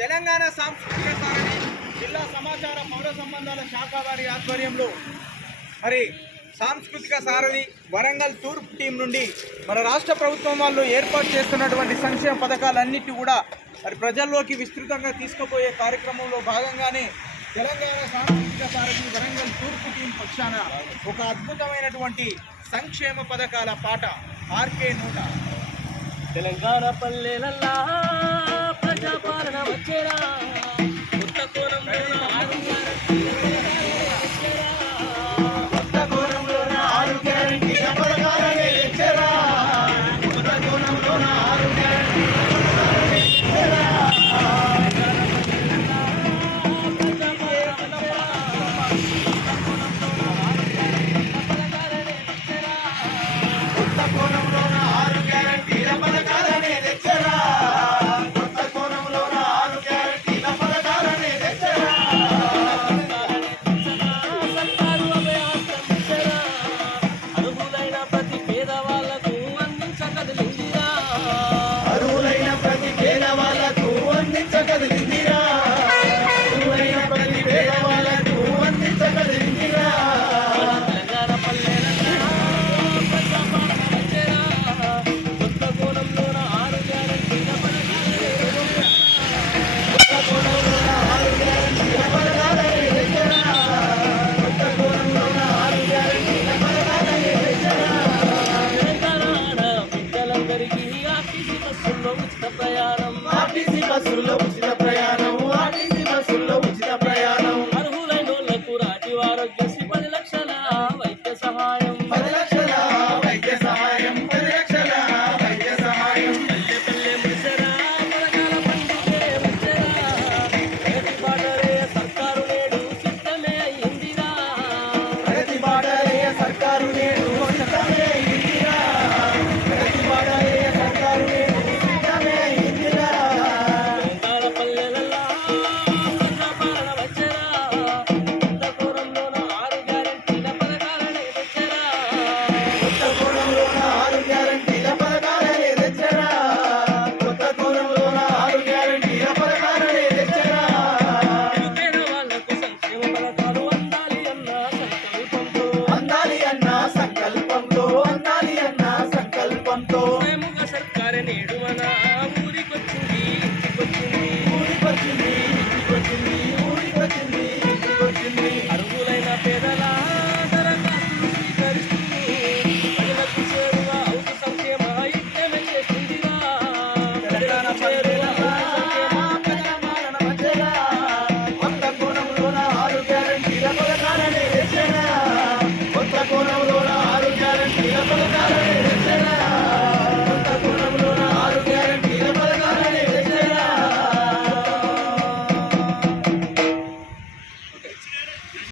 తెలంగాణ సాంస్కృతిక సారథి జిల్లా సమాచార పౌర సంబంధాల శాఖ వారి ఆధ్వర్యంలో మరి సాంస్కృతిక సారథి వరంగల్ తూర్పు టీం నుండి మన రాష్ట్ర ప్రభుత్వం వాళ్ళు ఏర్పాటు చేస్తున్నటువంటి సంక్షేమ పథకాలన్నిటి కూడా మరి ప్రజల్లోకి విస్తృతంగా తీసుకుపోయే కార్యక్రమంలో భాగంగానే తెలంగాణ సాంస్కృతిక సారథి వరంగల్ తూర్పు టీం పక్షాన ఒక అద్భుతమైనటువంటి సంక్షేమ పథకాల పాట ఆర్కే నోట. తెలంగాణ పల్లెలల్లా ప్రజాపాలన వచ్చేరా, కొత్త కోణంలో అర్హులైన ప్రతి పేద వాళ్ళకు అందించగలిగిందిరా.